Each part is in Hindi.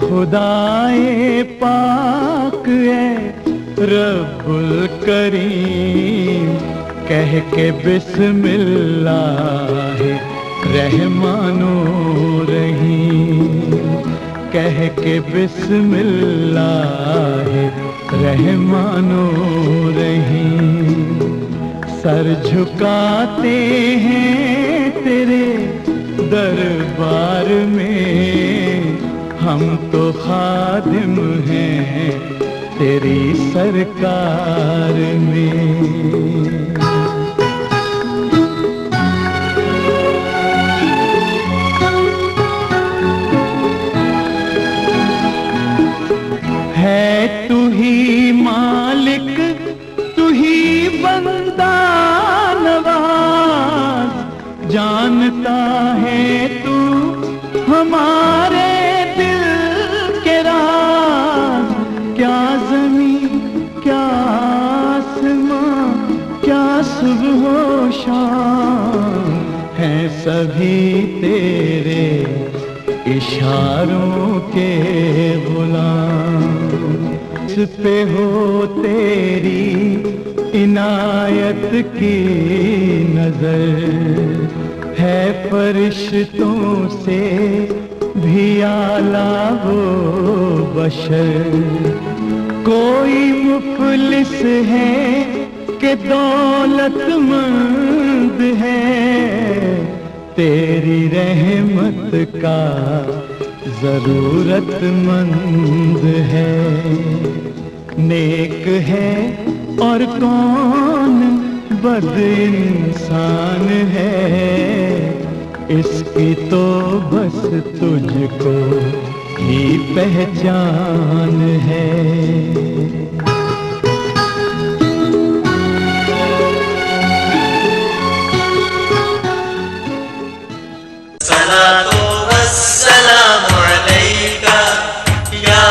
खुदाए पाक ए रब्बुल करीम कह के बिस्मिल्लाह रहमानो रहीम कह के बिस्मिल्लाह रहमानो रहीम सर झुकाते हैं तेरे दरबार में हम तो खादिम हैं तेरी सरकार में। है तू ही मालिक तू ही बंदा नवाज जानता है तू हमारे दिल के राज क्या ज़मीं क्या आसमां क्या सुबह व शाम है सभी तेरे इशारों के गुलाम इस पे हो तेरी इनायत की नजर है फरिश्तों से भी आला वो बशर कोई मुफलिस है कि दौलतमंद है तेरी रहमत का जरूरतमंद है नेक है और कौन बद इंसान है इसकी तो बस तुझको ही पहचान है। सलातो वस्सलामु अलैका या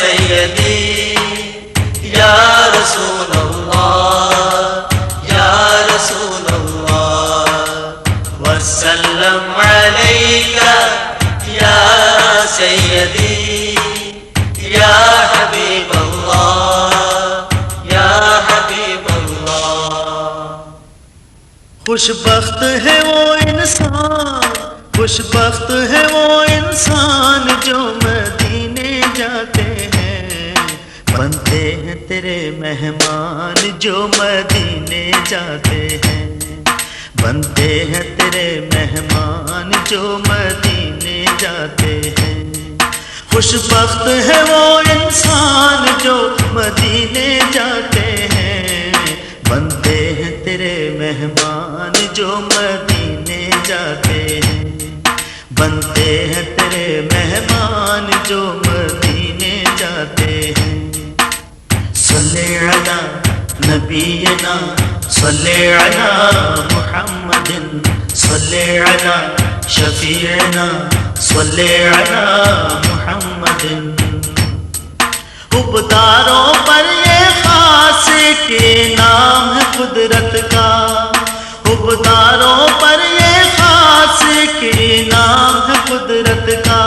सय्यदी या रसूल अल्लाह वसल्लम अलैका या सय्यदी या हबीब अल्लाह। खुशबख्त है वो इंसान खुशबख्त है वो इंसान जो मदीने जाते हैं बनते हैं तेरे मेहमान जो मदीने जाते हैं बनते हैं तेरे मेहमान जो मदीने जाते हैं। खुशबख्त है वो इंसान जो मदीने जाते हैं बनते हैं तेरे मेहमान जो मदीने जाते हैं बनते हैं तेरे मेहमान जो मदीने जाते हैं। सल्ले अला नबीना सल्ले अला मुहम्मदिन सल्ले अला शफीअना सल्ले अला मुहम्मदिन। उपदारों पर ये खास के नाम है कुदरत का उपदारों पर ये खास के नाम है कुदरत का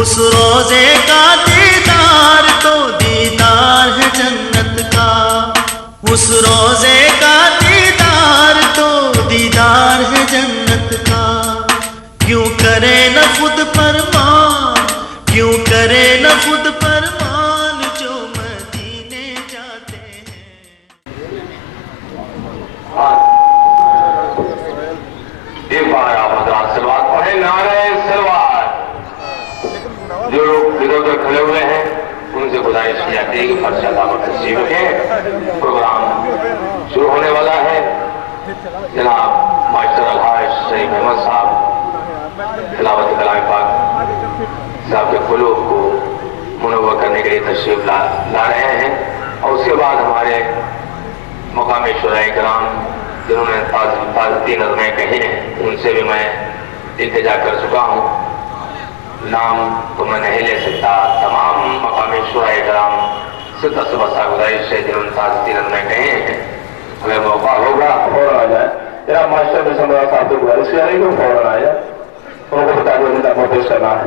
उस रोजे का दीदार तो दीदार है जन्नत का उस रोजे का दीदार तो दीदार है जन्नत का। क्यों करे न खुद फरमान क्यों करे न खुद फरमान जो मदीने जाते हैं। एक बार आप हज़रात सलवात पढ़े नारे सलवात। जो लोग इधर उधर खड़े हुए हैं उनसे गुजारिश की जाती है कि फर्शा दामत तस्वीर के प्रोग्राम शुरू होने वाला है। जनाब मास्टर अलहाज शरीफ अहमद साहब तिलावत कलाम पाक साहब के कुलूब को मुनव्वर करने के लिए तशरीफ ला रहे हैं और उसके बाद हमारे मकामी शुराए कराम जिन्होंने ताज़ती नज़में कही हैं उनसे भी मैं इल्तिजा कर चुका हूँ। नाम तो मैं नहीं ले सकता। तमाम मकामी शुराए कराम से तस्बसा गुजारिश है जिन्होंने ताज़ती नज़में कहे हैं अगर मौका होगा फौरन आ जाए। या मास्टर में समझा साहब को गुजारिश किया नहीं तो फौरन आ जाए उनको बता दो पेश करना है।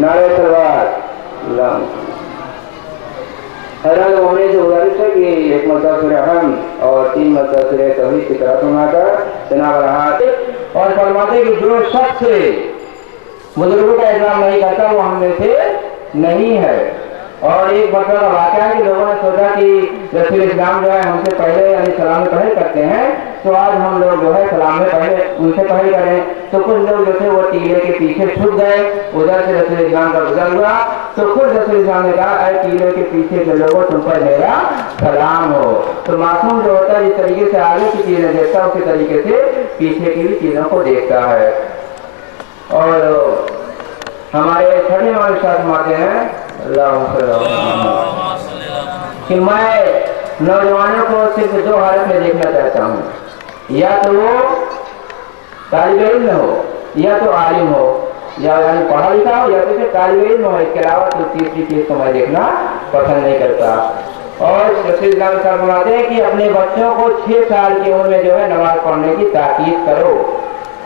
नारे सलवात। हैरान होने से गुजारिश है कि एक मरतबा सूरह हमद और 3 मरतबा सूरह तौहीद की तरफ सुनाकर जनाब रहा और फरमाते कि जो शख्स बुजुर्गों का एहतराम नहीं करता वो हम में से नहीं है। और एक मरतबा का वाक़या है कि लोगों ने सोचा कि रसूल इस्लाम जो है हमसे पहले यानी सलाम में पहले करते हैं, तो आज हम लोग जो है सलाम में पहले उनसे पहले करें। तो कुछ लोग जो थे वो टीले के पीछे छुप गए, उधर से रसूल इस्लाम का गुजर हुआ तो खुद रसूल इस्लाम ने कहा अरे टीले के पीछे के लोगों तुम पर मेरा सलाम हो। तो मासूम जो होता है जिस तरीके से आगे की चीजें देखता है उसी तरीके से पीछे की भी चीजों को देखता है। और हमारे छठे इमाम फरमाते हैं कि मैं नौजवानों को सिर्फ 2 हालत में देखना चाहता हूँ, या तो वो तालिब इल्म हो या तो आलिम हो, या यानी पढ़ा लिखा हो या तो तालिब इल्म हो। इसके अलावा तो तीसरी चीज को मैं देखना पसंद नहीं करता। और रसूल फरमाते हैं कि अपने बच्चों को 6 साल की उम्र में जो है नमाज पढ़ने की ताकीद करो।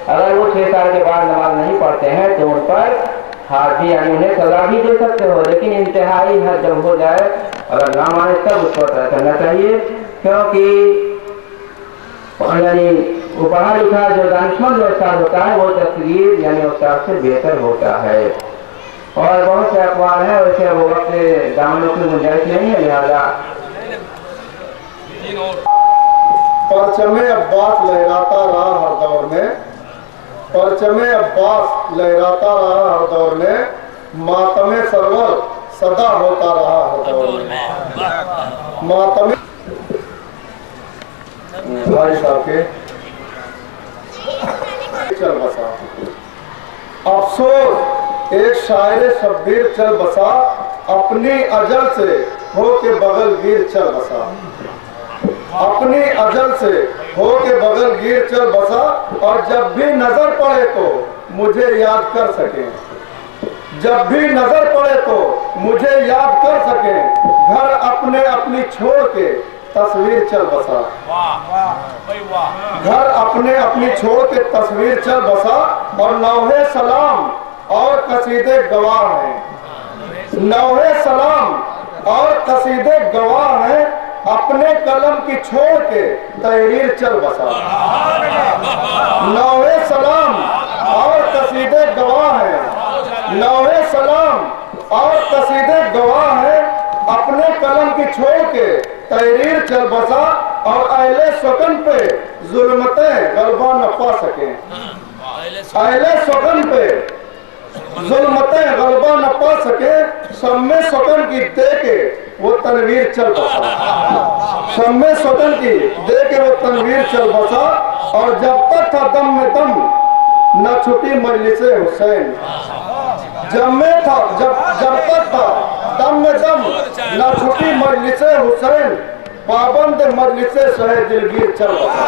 अगर वो 6 साल के बाद नमाज नहीं पढ़ते हैं तो उन पर हाथ भी यानी उन्हें सजा भी दे सकते हो, लेकिन इंतहाई हद जब हो जाए अगर ना माने तब उसको तय करना चाहिए, क्योंकि यानी वो पढ़ा लिखा जो दानिशमंद जो उस्ताद होता है वो तस्वीर यानी उस्ताद से बेहतर होता है। और बहुत से अखबार है वैसे वो वक्त दामनों की गुंजाइश नहीं है, लिहाजा परचमे अब्बास लहराता रहा हर दौर में, परचमे अब्बास लहराता रहा हर दौर में, मातमे सरवर सदा होता रहा हर दौर में। मातमे भाई साहब के चल बसा अफसोस एक शायर शब्बीर चल बसा, अपनी अजल से हो के बगल गिर चल बसा, अपनी अजल से हो के बगल गिर चल बसा। और जब भी नजर पड़े तो मुझे याद कर सके, जब भी नजर पड़े तो मुझे याद कर सके, घर अपने अपनी छोड़ के तस्वीर चल बसा, घर अपने अपनी छोड़ के तस्वीर चल बसा। और लौहे सलाम और कसीदे गवाह हैं, लौहे सलाम और कसीदे गवाह हैं, अपने कलम की छोड़ के तहरीर चल बसा। लौहे सलाम और कसीदे गवाह हैं, लौहे सलाम और कसीदे गवाह हैं, अपने कलम की छोड़ के तहरीर चल बसा। और अहले सुकन पे जुल्मतें गलबा न पा सके, अहले सुकन पे जुल्मतें गलबा न पा सके, सम्मे सुकन की दे के वो तनवीर चल बसा, सम्मे सुकन की दे के वो तनवीर चल बसा। और जब तक था दम में दम न छुटी मजलिसे हुसैन, जब तक था दम में दम न छुटी मजलिसे हुसैन, पाबंद मजलिसे शहे दिलगीर चल बसा।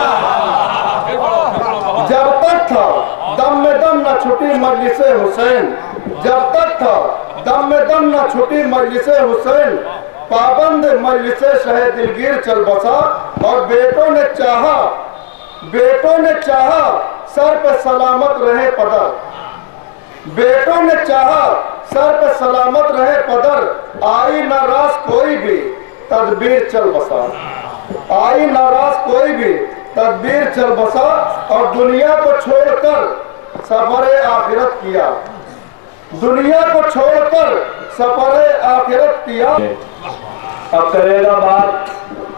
जब तक था दम में दम न छुटी मजलिसे हुसैन, जब तक था दम में दम न छुटी मजलिसे हुसैन, पाबंद मजलिसे शहे दिलगीर चल बसा। और बेटों ने चाहा सर पे सलामत रहे पदर, बेटों ने चाहा सर पे सलामत रहे पदर, आई नाराज कोई भी तदबीर चल बसा, आई नाराज कोई भी तदबीर चल बसा। और दुनिया को छोड़कर सफरे आखिरत किया, दुनिया को छोड़कर सफरे आखिरत किया। अब करेगा बात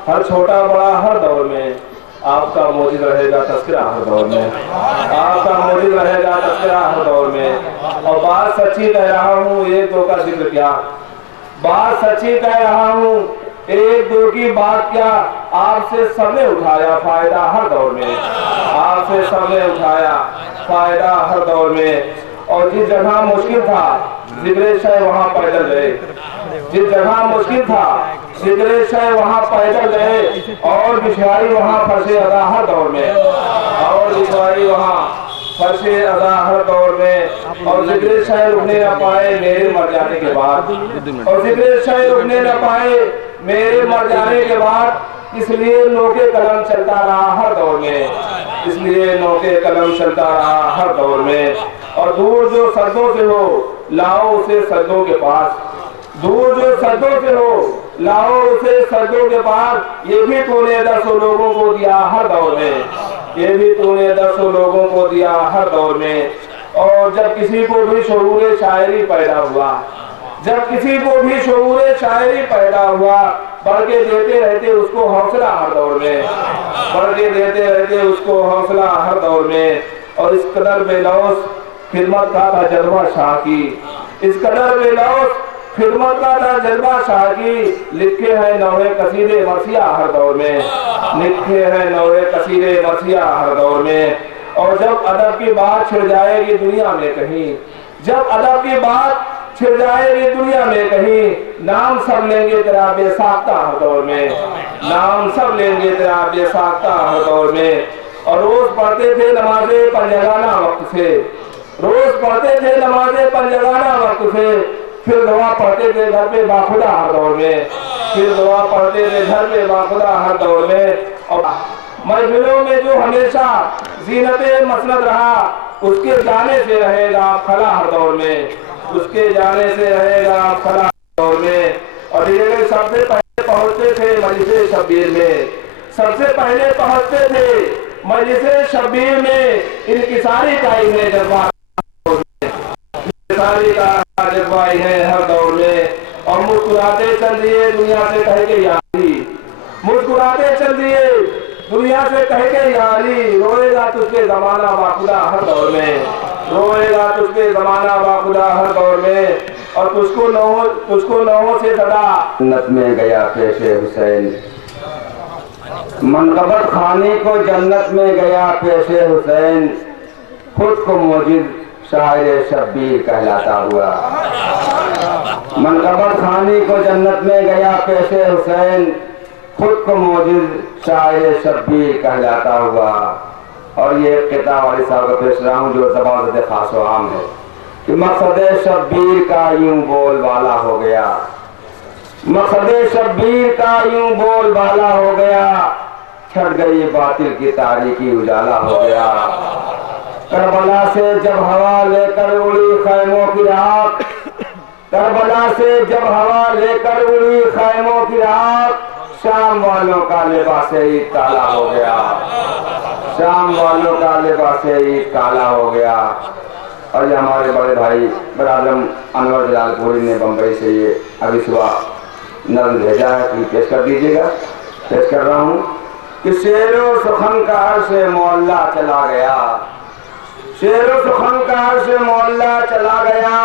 हर छोटा बड़ा हर दौर में आपका मौजूद रहेगा तस्करा हर दौर में, आपका मौजूद रहेगा तस्करा हर दौर में। और बात सच्ची कह रहा हूँ, एक दो का जिक्र क्या, बात सच्ची कह रहा हूँ, एक दो की बात क्या, आपसे सबने उठाया फायदा हर दौर में, आपसे सबने उठाया फायदा हर दौर में। और जिस जगह मुश्किल था जिक्र शाह वहाँ पैदल गए, जिस जगह मुश्किल था जिक्र शाह वहाँ पैदल गए, और बिछवाई वहाँ फंसे अदा हर दौर में, और बिछवाई वहाँ फंसे अदा हर दौर में। और जिक्र शाह रुकने न पाए मेरे मर जाने के बाद, और जिक्र शाह रुकने न पाए मेरे मर जाने के बाद, इसलिए नोके कलम चलता रहा हर दौर में, इसलिए नोके कलम चलता रहा हर दौर में। और दूर जो सदों से हो लाओ उसे सदों के पास, दूर जो सदों से हो लाओ उसे सदों के पास। ये भी तूने 10 लोगों को दिया हर दौर में, ये भी तूने 10 लोगों को दिया हर दौर में। और जब किसी को भी शऊर शायरी पैदा हुआ, जब किसी को भी शऊर शायरी पैदा हुआ, बढ़ के देते रहते उसको हौसला हर दौर में, बढ़ के देते रहते उसको हौसला हर दौर में। और इस कदर बेलौस खिदमत का था जज्बा शाह की, इस कदर बेलौस खिदमत का था जज्बा शाह की। लिखे हैं नौहे कसीदे मसीहा हर दौर में, लिखे हैं नौहे कसीदे मसीहा हर दौर में। और जब अदब की बात छिड़ जाएगी दुनिया में कहीं, जब अदब की बात छिड़ जाएगी दुनिया में कहीं, नाम सब लेंगे तेरा बेसाख्ता हर दौर में, नाम सब लेंगे तेरा बेसाख्ता हर दौर में। और रोज पढ़ते थे नमाज़े पंजगाना वक्त से, रोज पढ़ते थे नमाज़े पंजगाना वक्त से, फिर दुआ पढ़ते थे घर पे बाखुदा हर दौर में, फिर दुआ पढ़ते थे घर पे बाखुदा हर दौर में। और महफिलों में जो हमेशा जीनते मसनद रहा, उसके जाने से रहेगा खला हर दौर में, उसके जाने से रहेगा खला हर दौर में। और ये सबसे पहले पहुंचते थे मजलिस शब्बीर में, सबसे पहले पहुंचते थे मजलिस शब्बीर में। इनकी सारी का इन्हें जज्बा, सारी का जज्बा है हर दौर में। और मुस्कुराते चल दिए दुनिया से कह के यारी, मुस्कुराते चल दिए दुनिया से कह के यारी। रोएगा तुझके जमाना बाखुदा हर दौर में, रोएगा तुझके जमाना बाखुदा हर दौर में। और तुझको नौहों से सदा जन्नत में गया पेशे हुसैन, मनकबत खाने को जन्नत में गया पेशे हुसैन। खुद को मौजूद शायर शब्बीर कहलाता हुआ, मनकबत खाने को जन्नत में गया पेशे हुसैन, खुद को मौजूद शायर शब्बीर कहलाता हुआ। और ये किताब वाली साहब का पेश रहा हूँ जो ज़बान से खास व आम है कि मकसद शब्बीर का यूं बोल वाला हो गया, मकसद शब्बीर का यूं बोल वाला हो गया। छट गई बातिल की तारीकी उजाला हो गया। करबला से जब हवा लेकर उड़ी खैमों की राख, करबला से जब हवा लेकर उड़ी खैमों की राख, शाम वालों का लिबास ईद काला हो गया, शाम वालों का लिबास ईद काला हो गया। और ये हमारे बड़े भाई बरादरम अनवर जलालपुरी ने बम्बई से ये अभी सुबह नज़्म भेजा है कि पेश कर दीजिएगा। पेश कर रहा हूँ कि शेरो सुखनकार से मोहल्ला चला गया, शेरो सुखनकार से मोहल्ला चला गया,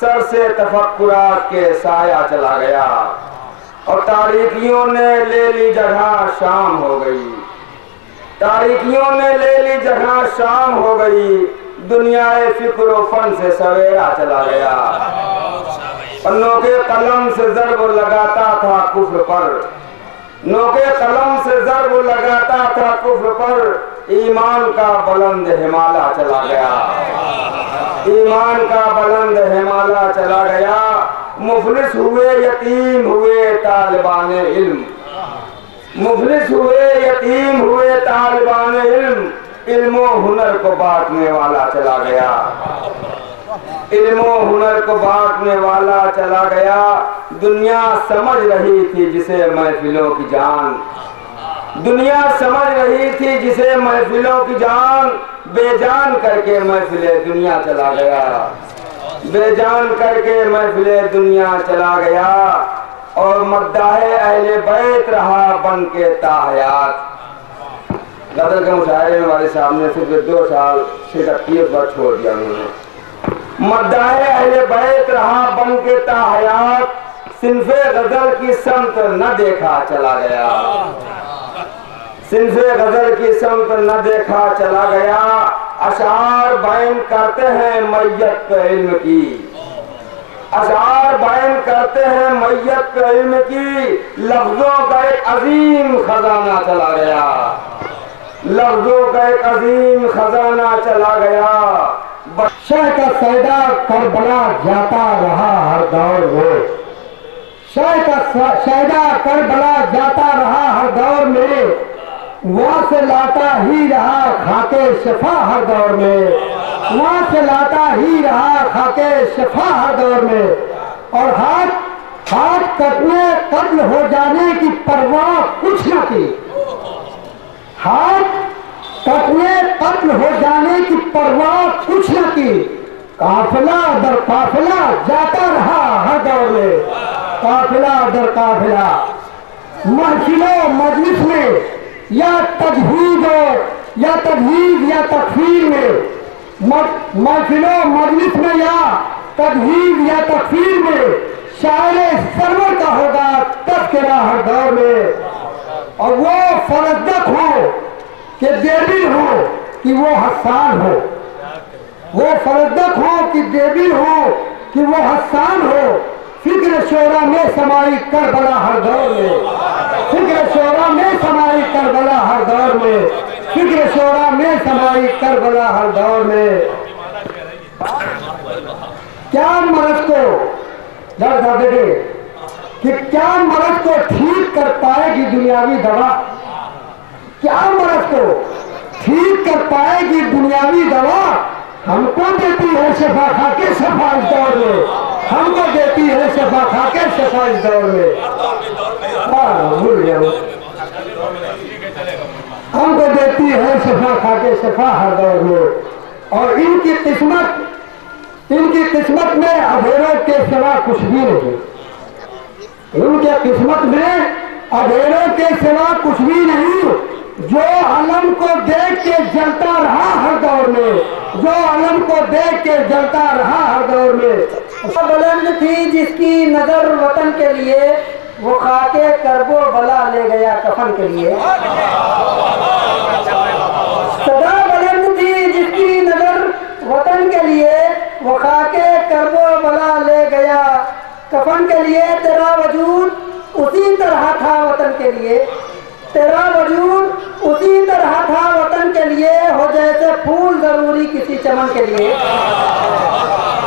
सर से तफक्कुरात के साया चला गया। और तारीखियों ने ले ली जगह शाम हो गई, तारीखियों ने ले ली जगह शाम हो गई। दुनियाए फिक्र फन से सवेरा चला गया। नोके कलम से ज़र्ब लगाता था कुफ्र पर, नोके कलम से ज़र्ब लगाता था कुफ्र पर। ईमान का बुलंद हिमाला चला गया, ईमान का बुलंद हिमाला चला गया। मुफलिस हुए यतीम हुए तालिबान इल्म, मुफलिस हुए यतीम हुए तालिबान इल्म। इल्मो हुनर को बांटने वाला चला गया, इल्मो हुनर को बांटने वाला चला गया। दुनिया समझ रही थी जिसे महफिलों की जान, दुनिया समझ रही थी जिसे महफिलों की जान। बेजान करके महफिले दुनिया चला गया, बेजान करके महफिले दुनिया चला गया। और मद्दाहे अहले बैत रहा बन के ताहयात, गदर के मुशायरे में वाले साहब ने सिर्फ 2 साल शिरकत की, उसके बाद छोड़ दिया उन्होंने। मद्दाए अहले बैत रहा बन के ताहयात, सिन्फे गजल की समत न देखा चला गया, सिन्फे गजल की समत न देखा चला गया। अशार बयान करते हैं मैयत पे इल्म की, अशार बयान करते हैं मैयत पे इल्म की, लफ्जों का एक अजीम खजाना चला गया, लफ्जों का एक अजीम खजाना चला गया। शाह का सैदा करबला जाता रहा हर दौर में, शाह का सैदा करबला जाता रहा हर दौर में, वहां से लाता ही रहा खाके शफा हर दौर में, वहां से लाता ही रहा खाके शफा हर दौर में। और हाथ कटने कत्ल हो जाने की परवाह कुछ न की, हाथ कटने कत्ल हो जाने की परवाह कुछ न की। काफिला दर काफिला जाता रहा हर दौर में, काफिला दर काफिला। महफिलों मजलिस में या तजहीद या तजहीद या तकफीर में, महफिलों मजलिस में या तजहीद या तकफीर में, शायरे सरवर का होगा तज़किरा हर दौर में। और वो फरजदक हो कि देवी हो कि वो हसान हो, वो फरजदक हो कि देवी हो कि वो हसान हो। फिक्र शोरा में समाई करबला हर दौर में, फिक्र शोरा में समाई करबला हर दौर में, फिक्र शोरा में समाई करबला हर दौर में। क्या मर्ज को जरा देखे कि क्या मर्ज को ठीक कर पाएगी दुनियावी दवा, क्या मर्ज को ठीक कर पाएगी दुनियावी दवा। हमको देती है शफा खाके शफा इस दौर में, हमको देती है शफा खाके शफा इस दौर में। भूल गया, हमको देती है शफा खाके शफा हर दौर में। और इनकी किस्मत में अधेरों के सिवा कुछ भी नहीं, इनके किस्मत में अधेरों के सिवा कुछ भी नहीं। जो अलम को देख के जलता रहा हर दौर में, जो अलम को देख के जलता रहा हर दौर में। बुलंद थी जिसकी नजर वतन के लिए, वो खाके करबो बला ले गया कफन के लिए। सदा बुलंद थी जिसकी नजर वतन के लिए, वो खाके करबो बला ले गया कफन के लिए। तेरा वजूद उसी तरह था वतन के लिए, तेरा वजूद उसी तरह था वतन के लिए। हो जैसे फूल जरूरी किसी चमन के लिए,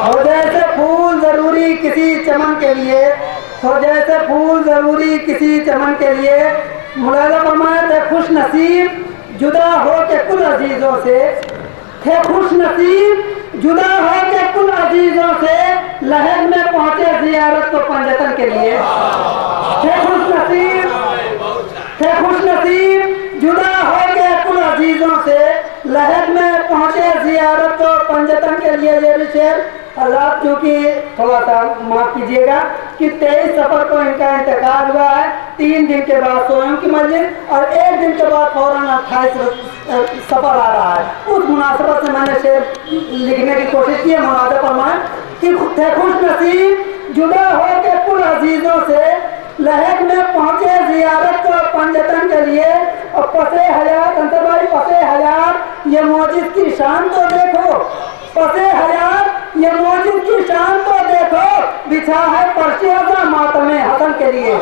हो जैसे फूल जरूरी किसी चमन के लिए, हो जैसे फूल जरूरी किसी चमन के लिए। मुलाज़ा फरमाए थे खुश नसीब जुदा हो के कुल अजीजों से, थे खुश नसीब जुदा हो के कुल अजीजों से, लहर में पहुंचे जियारत को पंजतन के लिए। थे खुश नसीब, थे खुश नसीब जुदा हो के कुल अजीजों से, लहर में पहुंचे जियारत को पंजतन के लिए। ये भी शेर अल्लाह, चूंकि थोड़ा सा माफ कीजिएगा कि 23 सफर को इनका इंतकाल हुआ है, 3 दिन के बाद सोयम की मस्जिद और 1 दिन के बाद फौरन 28 सफर आ रहा है। उस मुनासबत से मैंने शेर लिखने की कोशिश की है। मुनाज़ा फरमाए कि थे खुश नसीब जुदा हो के कुल अजीजों से, लहक में पहुंचे जियारत को पंजतन के लिए। और पसे हयात अंतर भाई, पसे हयात ये मौजिद की शान तो देखो, पसे हयात ये मौजिद की शान तो देखो, बिछा है पर्शिया मातमे हसन के लिए।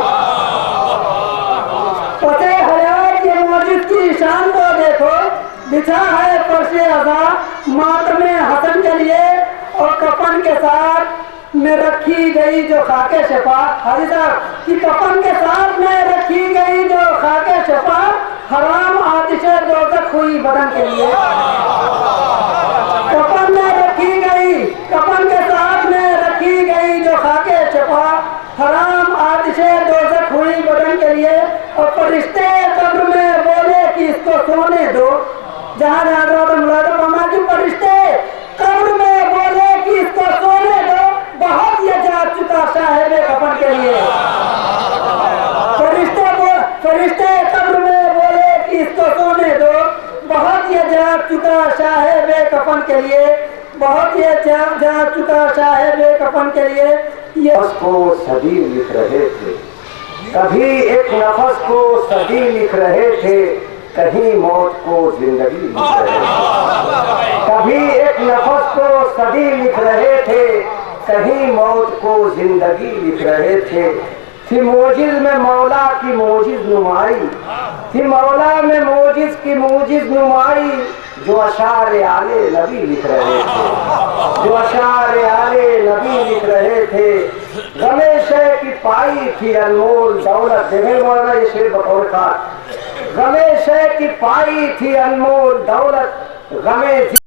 पसे हयात ये मौजिद की शान तो देखो, बिछा है पर्शिया मातमे हसन के लिए। और कफन के साथ में रखी गई जो खाके शफा, हाजी साहब कि कफन के साथ में रखी गई जो खाके शफा, हराम आतिशे दोज़ख हुई बदन के लिए। कफन में रखी गई, कफन के साथ में रखी गई जो खाके शफा, हराम आतिशे दोज़ख हुई बदन के लिए। और फरिश्ते कब्र में बोले कि इसको सोने दो, जहाँ जहाँ मुलाज़ा फरमाया कि फरिश्ते कब्र में बोले कि इसको सोने दो, बहुत ये जा चुका साहिब कफन के लिए। फरिश्ते कब्र में बोले कि इसको सोने दो, चुका शाहे बेकफन के लिए, बहुत ये जा चुका शाहे बेकफन के लिए। ये को सदी लिख रहे थे, कभी एक नफस को सदी लिख रहे थे, कहीं मौत को जिंदगी लिख रहे थे। कभी एक नफस को सदी लिख रहे थे, कहीं मौत को जिंदगी लिख रहे थे। थी मोजिज में मौला की मोजिज नुमाई, थी मौला में मोजिज की मोजिज नुमाई, जो अशार आले नबी लिख रहे थे, जो अशार आले नबी लिख रहे थे। गमे शे की पाई थी अनमोल दौलत, देखे मौलाना ये शेर बतौर का, गमे शे की पाई थी अनमोल दौलत, गमे